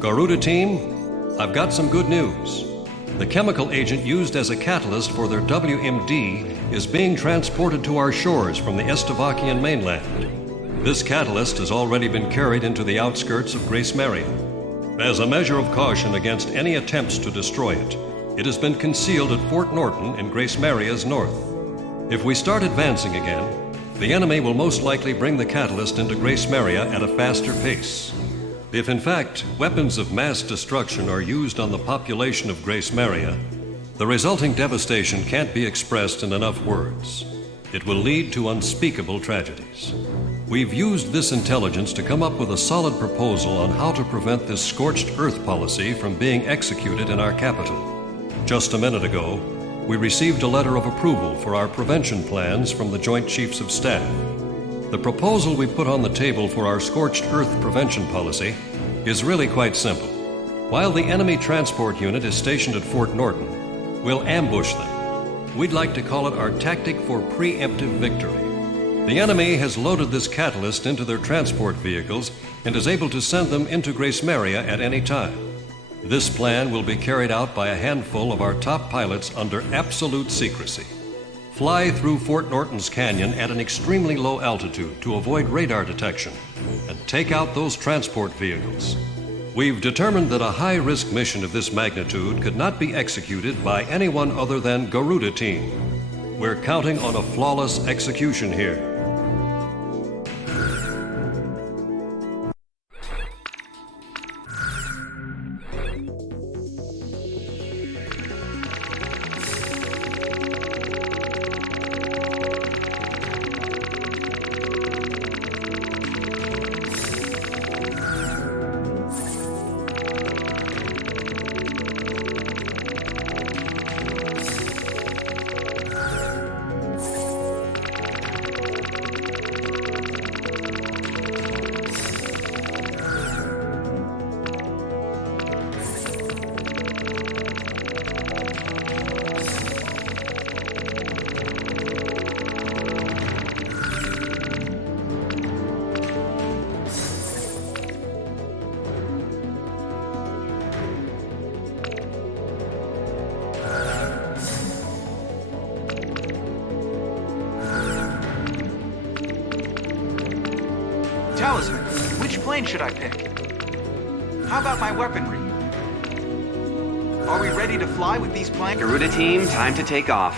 Garuda team, I've got some good news. The chemical agent used as a catalyst for their WMD is being transported to our shores from the Estevakian mainland. This catalyst has already been carried into the outskirts of Grace Maria. As a measure of caution against any attempts to destroy it, it has been concealed at Fort Norton in Grace Maria's north. If we start advancing again, the enemy will most likely bring the catalyst into Grace Maria at a faster pace. If in fact weapons of mass destruction are used on the population of Grace Maria, the resulting devastation can't be expressed in enough words. It will lead to unspeakable tragedies. We've used this intelligence to come up with a solid proposal on how to prevent this scorched earth policy from being executed in our capital. Just a minute ago, we received a letter of approval for our prevention plans from the Joint Chiefs of Staff. The proposal we put on the table for our scorched earth prevention policy is really quite simple. While the enemy transport unit is stationed at Fort Norton, we'll ambush them. We'd like to call it our tactic for preemptive victory. The enemy has loaded this catalyst into their transport vehicles and is able to send them into Grace Maria at any time. This plan will be carried out by a handful of our top pilots under absolute secrecy. Fly through Fort Norton's canyon at an extremely low altitude to avoid radar detection and take out those transport vehicles. We've determined that a high-risk mission of this magnitude could not be executed by anyone other than Garuda team. We're counting on a flawless execution here. Talisman, which plane should I pick? How about my weaponry? Are we ready to fly with these planes? Garuda team, time to take off.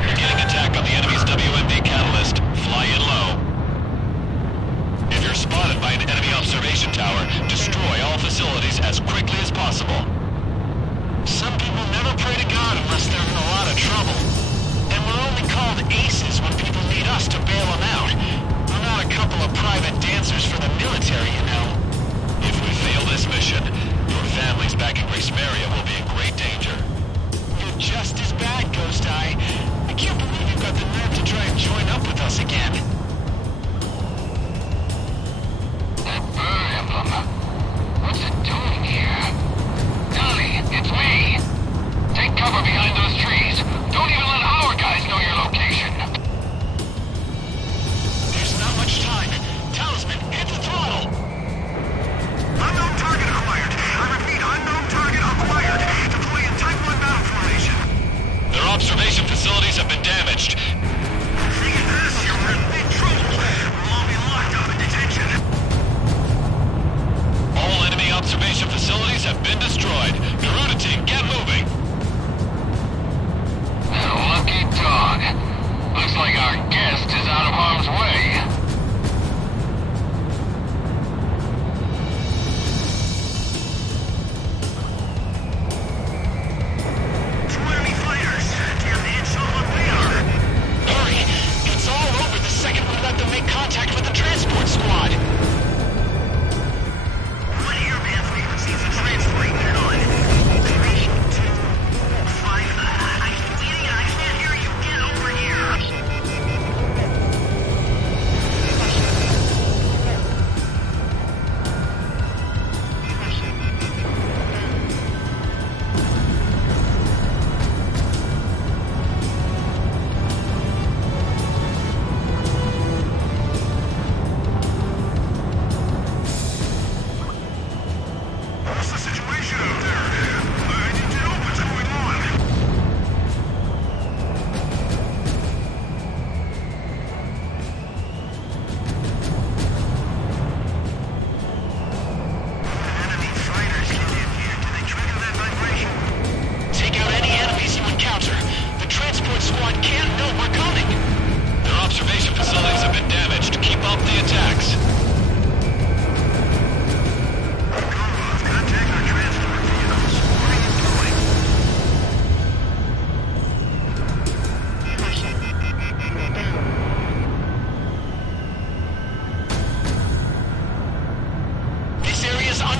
Beginning attack on the enemy's WMD catalyst. Fly in low. If you're spotted by an enemy observation tower, destroy all facilities as quickly as possible. Some people never pray to God unless they're in a lot of trouble. And we're only called aces when people need us to bail them out. We're not a couple of private dancers for the military, you know. If we fail this mission, your families back in Grace Maria will be in great danger. You're just as bad, Ghost Eye. I can't believe you've got the nerve to try and join up with us again. That bird emblem. What's it doing here?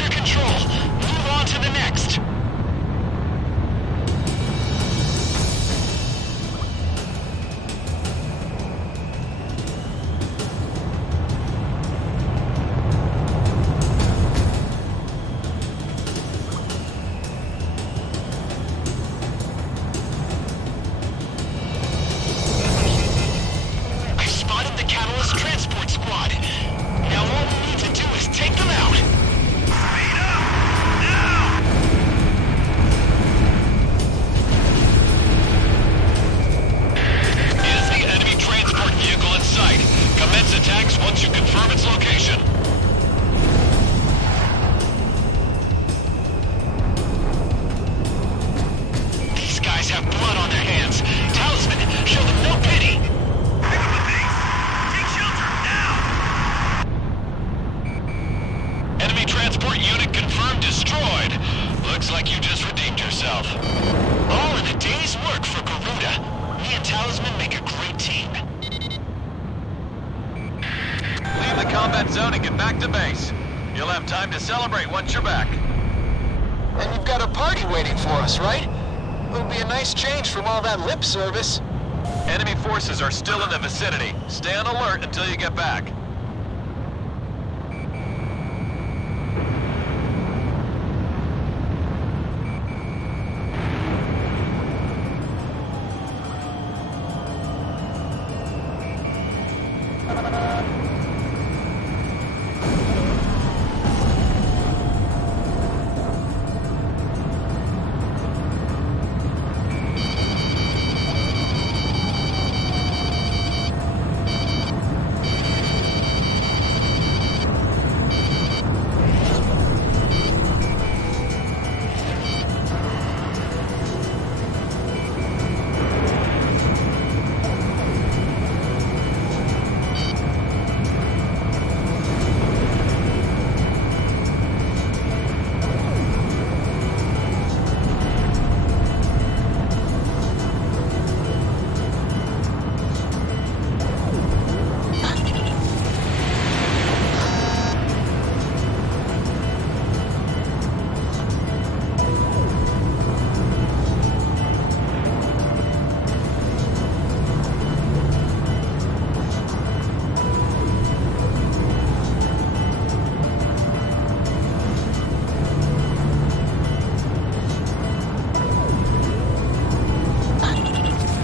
under control. Move on to the next. I've spotted the Catalyst transport squad. Now all we need to do is take them out. Speed up! Now! Is the enemy transport vehicle in sight? Commence attacks once you confirm its location. These guys have blood on their hands. Talisman, show them no pity. Pick up the pace. Take shelter now. Enemy transport unit confirmed destroyed. Looks like you just redeemed yourself. All in a day's work for Garuda. Me and Talisman make a great team. Leave the combat zone and get back to base. You'll have time to celebrate once you're back. And you've got a party waiting for us, right? It'll be a nice change from all that lip service. Enemy forces are still in the vicinity. Stay on alert until you get back.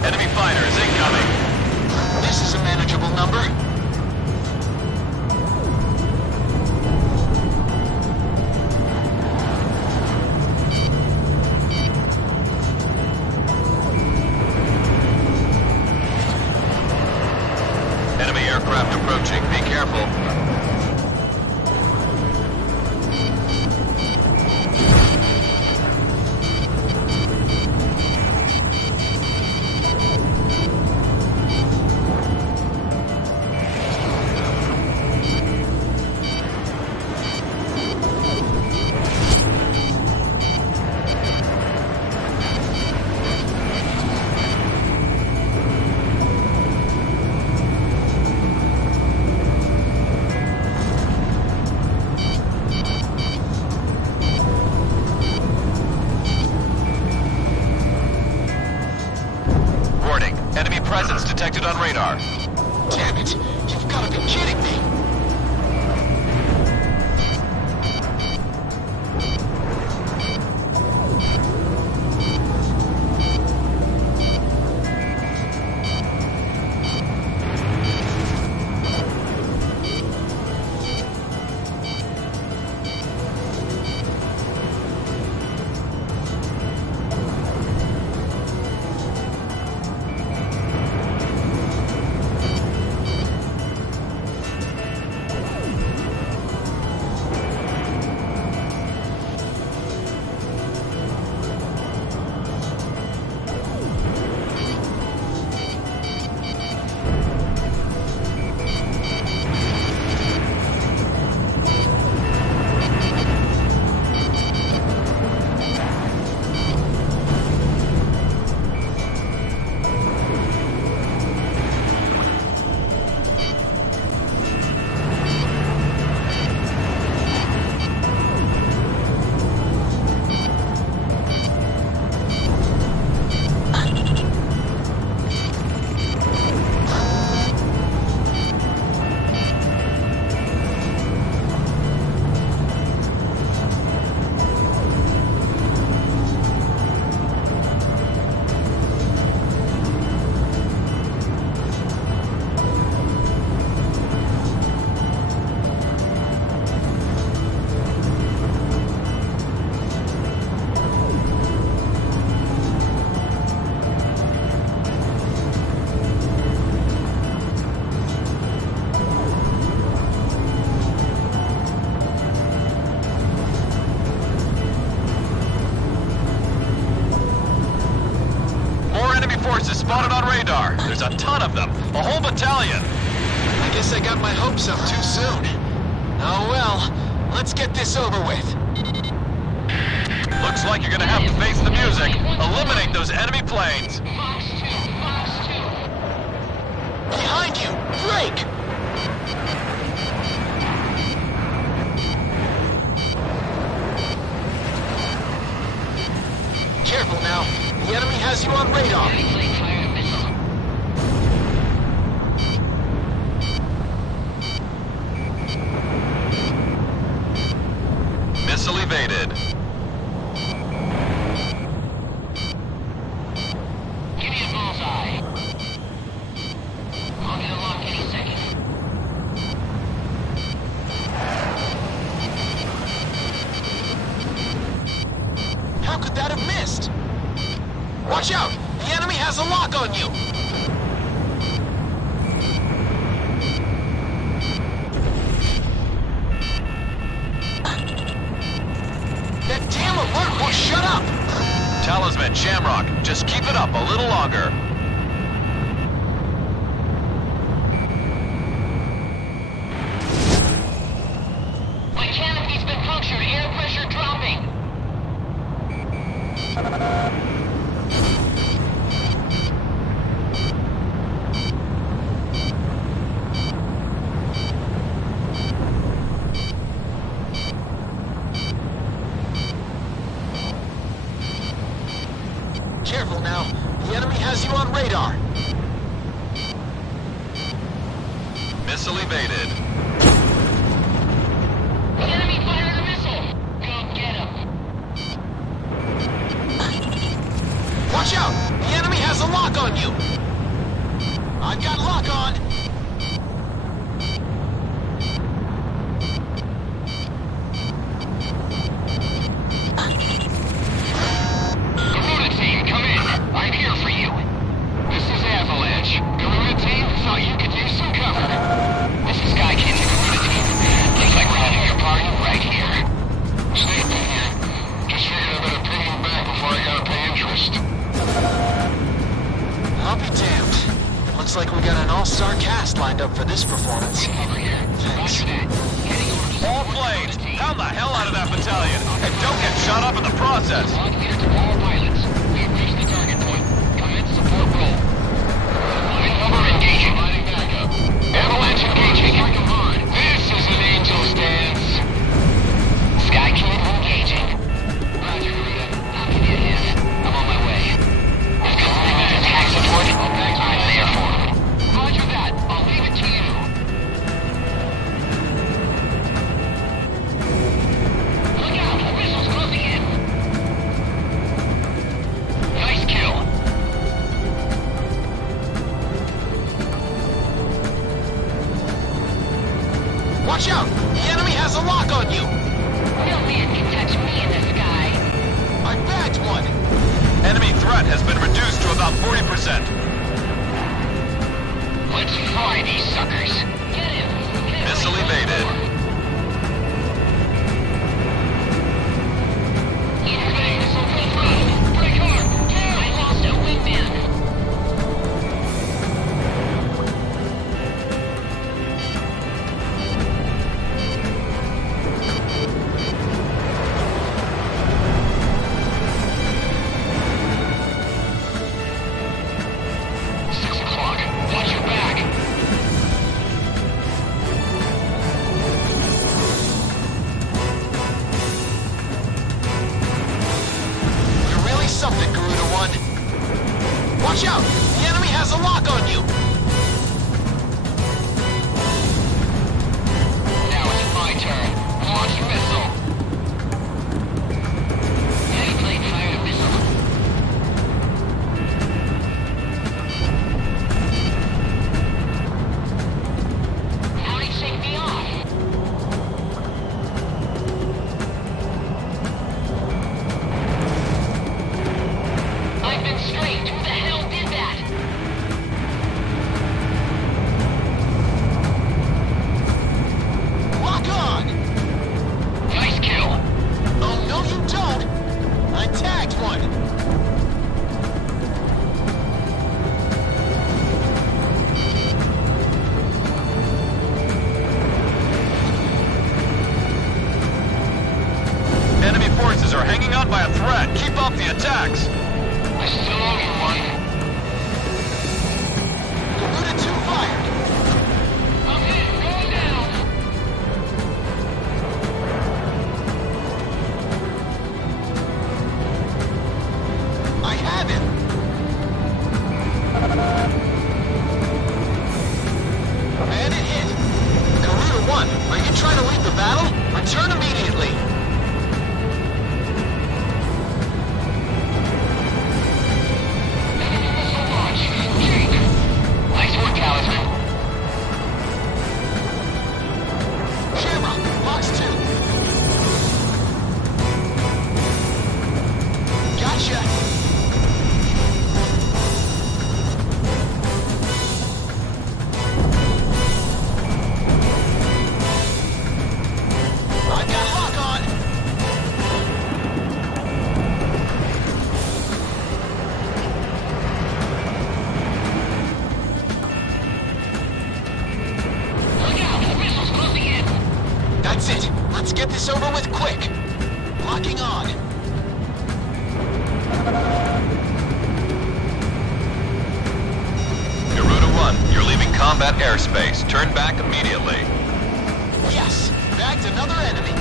Enemy fighters incoming. This is a manageable number. Enemy aircraft approaching. Be careful. Warning. Enemy presence detected on radar. Damn it! You've got to be kidding me! spotted on radar. There's a ton of them. A whole battalion. I guess I got my hopes up too soon. Oh well, let's get this over with. Looks like you're gonna have to face the music. Eliminate those enemy planes. Behind you! Break! Careful now. The enemy has you on radar. Missile evaded. Give me a bullseye. I'll get a lock any second. How could that have missed? Watch out! The enemy has a lock on you! That damn alert won't shut up! Talisman, Shamrock, just keep it up a little longer. My canopy's been punctured. Air pressure dropping. Careful now. The enemy has you on radar. Missile evaded. The enemy fired a missile. Go get him. Watch out! The enemy has a lock on you! I've got lock on! Garuda team, come in. I'm here for you. This is Avalanche. Garuda team, thought you could use some cover. This is Sky King, the Garuda team. Looks like we're having a party right here. Stay put here. Just figured I better pay you back before I gotta pay interest. I'll be damned. Looks like we got an all-star cast lined up for this performance. Over here. Thanks. Roger that. Heading over to All planes, pound the hell out of that battalion. And don't get shot up in the process. log leader to all pilots. We have reached the target point. Commence support roll. Moving over, engaging. Providing backup. Avalanche engaging. This is an angel's dance. Sky King engaging. Roger, Garuda. I'll give you a hint. I'm on my way. If Garuda needs attack support, I'm there for him. Roger that. I'll leave it to you. Look out! Missiles closing in. Nice kill. Watch out! The enemy has a lock on you! No man can touch me in the sky. I bagged one! Enemy threat has been reduced to about 40%. Let's fry these suckers. Get him. Missile evaded. Incoming missile confirmed. Break hard. I lost a wingman. Watch your back. You're really something, Garuda One. Watch out! The enemy has a lock on you! Now it's my turn. Launch missile. Heavy plane fired a missile. How'd he shake me off? I've been straight. Who the hell did that? forces are hanging on by a thread. Keep up the attacks. I still owe you one. Garuda 2 fired. I'm hit. Going down. I have him. Bandit hit. Garuda 1, are you trying to leave the battle? Return immediately. Enemy missile launch. Jake. Nice work, Talisman. Shamrock, box 2. Gotcha. I've got lock on. Look out. Missiles closing in. That's it. Let's get this over with quick. Locking on. Garuda 1, you're leaving combat airspace. Turn back immediately. Yes, bagged another enemy.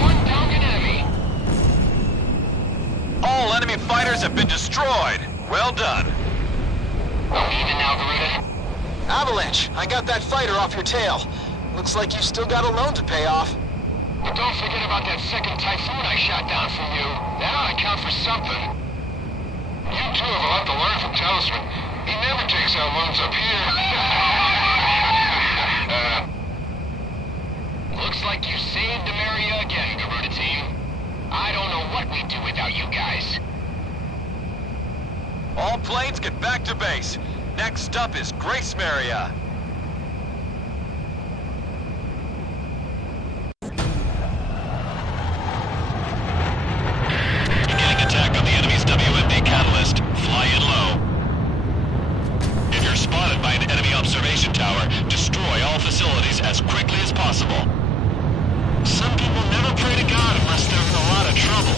One downed enemy. All enemy fighters have been destroyed. Well done. Even now, Garuda. Avalanche, I got that fighter off your tail. Looks like you still got a loan to pay off. But don't forget about that second Typhoon I shot down from you. That ought to count for something. You two have a lot to learn from Talisman. He never takes out loans up here. Looks like you saved Ameria again, Garuda team. I don't know what we'd do without you guys. All planes get back to base. Next up is Grace Maria. Beginning attack on the enemy's WMD catalyst. Fly in low. If you're spotted by an enemy observation tower, destroy all facilities as quickly as possible. Some people never pray to God unless they're in a lot of trouble.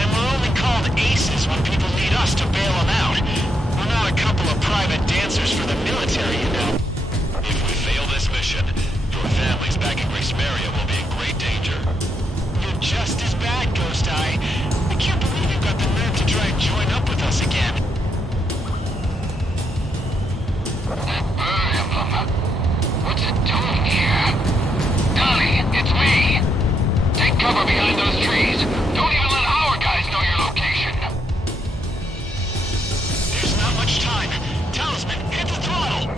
And we're only called aces when people need us to bail them out. We're not a couple of private dancers for the military, you know. If we fail this mission, your families back in Grace Maria will be in great danger. You're just as bad, Ghost Eye. I can't believe you got the nerve to try and join up with us again. What's it doing here? Donnie, it's me. Take cover behind those trees. Don't even let our guys know your location. There's not much time. Talisman, hit the throttle!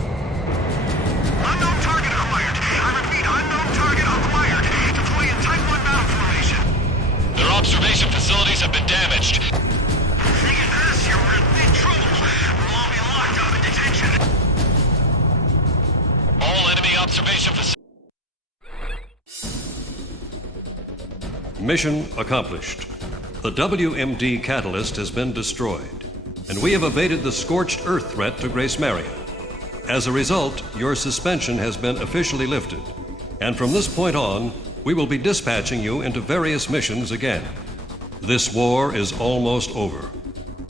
Unknown target acquired. I repeat, unknown target acquired. Deploy in Type 1 battle formation. Their observation facilities have been damaged. Figure this, you're in big trouble. We'll all be locked up in detention. All enemy observation facilities. Mission accomplished. The WMD catalyst has been destroyed, and we have evaded the scorched earth threat to Grace Maria. As a result, your suspension has been officially lifted, and from this point on, we will be dispatching you into various missions again. This war is almost over.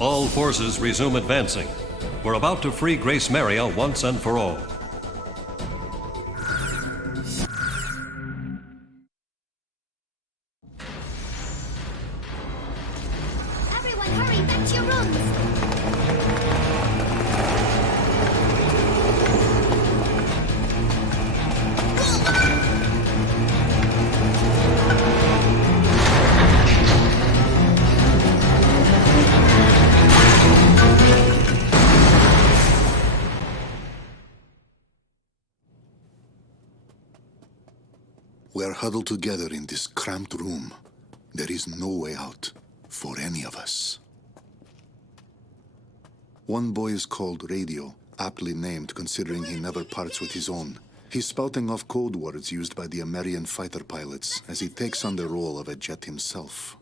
All forces resume advancing. We're about to free Grace Maria once and for all. Everyone hurry, back to your rooms! We're huddled together in this cramped room. There is no way out for any of us. One boy is called Radio, aptly named considering he never parts with his own. He's spouting off code words used by the American fighter pilots as he takes on the role of a jet himself.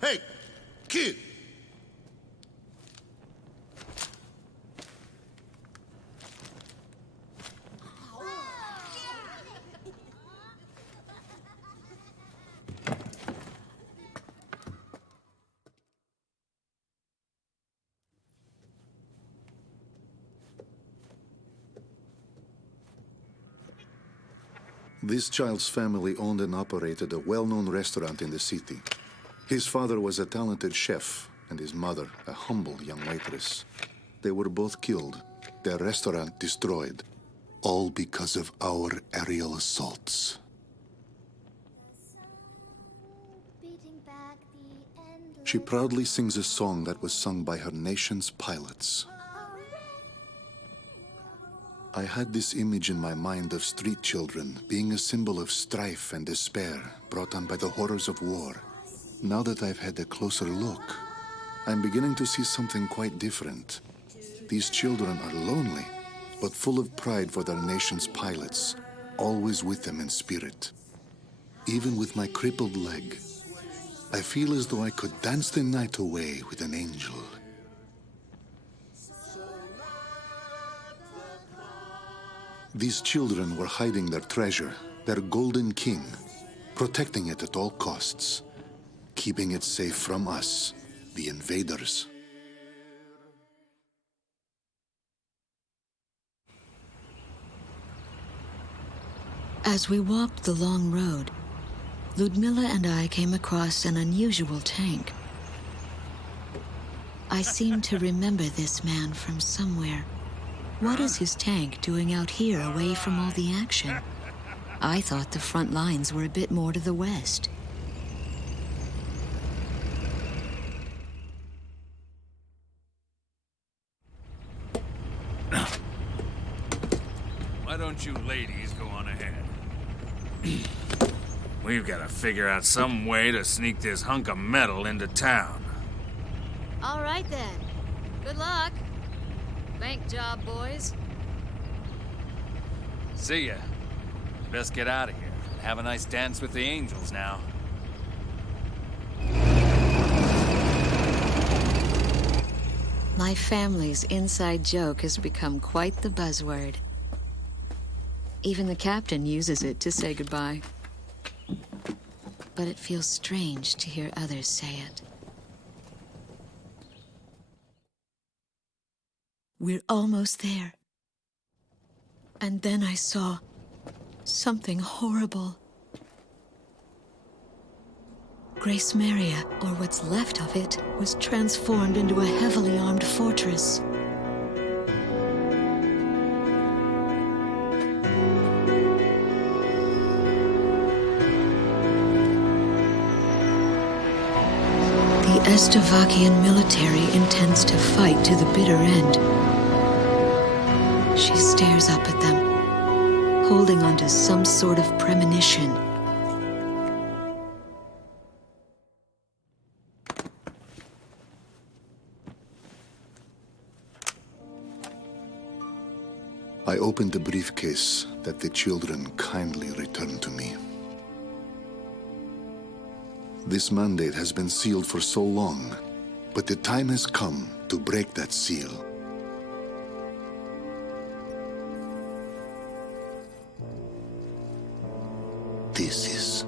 Hey, Kid! This child's family owned and operated a well-known restaurant in the city. His father was a talented chef, and his mother a humble young waitress. They were both killed, their restaurant destroyed, all because of our aerial assaults. Beating back the endless She proudly sings a song that was sung by her nation's pilots. I had this image in my mind of street children being a symbol of strife and despair brought on by the horrors of war. Now that I've had a closer look, I'm beginning to see something quite different. These children are lonely, but full of pride for their nation's pilots, always with them in spirit. Even with my crippled leg, I feel as though I could dance the night away with an angel. These children were hiding their treasure, their golden king, protecting it at all costs, keeping it safe from us, the invaders. As we walked the long road, Ludmilla and I came across an unusual tank. I seem to remember this man from somewhere. What is his tank doing out here away from all the action? I thought the front lines were a bit more to the west. Why don't you ladies go on ahead? We've got to figure out some way to sneak this hunk of metal into town. All right then. Good luck. Bank job, boys. See ya. Best get out of here. Have a nice dance with the angels now. My family's inside joke has become quite the buzzword. Even the captain uses it to say goodbye. But it feels strange to hear others say it. We're almost there. And then I saw something horrible. Grace Maria, or what's left of it, was transformed into a heavily armed fortress. The Estavakian military intends to fight to the bitter end. She stares up at them, holding onto some sort of premonition. I opened the briefcase that the children kindly returned to me. This mandate has been sealed for so long, but the time has come to break that seal. This is